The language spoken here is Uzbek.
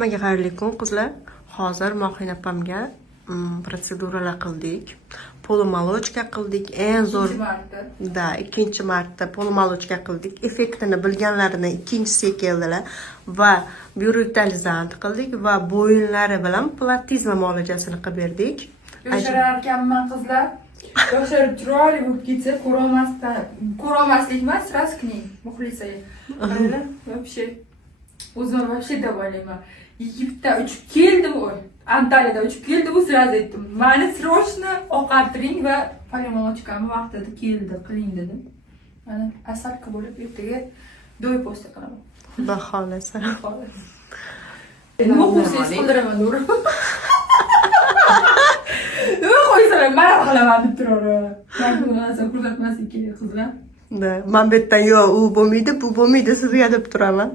Hammaga xayrli kun qizlar. Hozir Mohina opamga protseduralar qildik. Polomolochka qildik. Eng zo'r ikkinchi marta polomolochka qildik. Effektini bilganlarini ikkinchisiga keldilar va bioretalizant qildik va bo'yinlari bilan platizma muolajasini qilib berdik. Yoshararkanman qizlar. Yosharib chiroyli bo'lib ketsa, ko'rolmaslik emas, raskning muxlisaga. Вообще o'zim вообще davolayman. Yigitda uchib keldim u. Antaliyada uchib keldim, u sraz aytdim. Mani srochni oqartiring va polomolochkani vaqtida keldi, qiling dedim. Mana asalka bo'lib ertaga do'y posta qilaman. Xudo xolasa. Nima qo'ysangiz qildiraman, to'g'ri? Nima qo'ysalar mana qilaman deb turaver. Men bu narsa ko'rsatmaslik kerak qizlar. Man bu yerdan yo u bo'lmaydi, bu bo'lmaydi sizga deb turaman.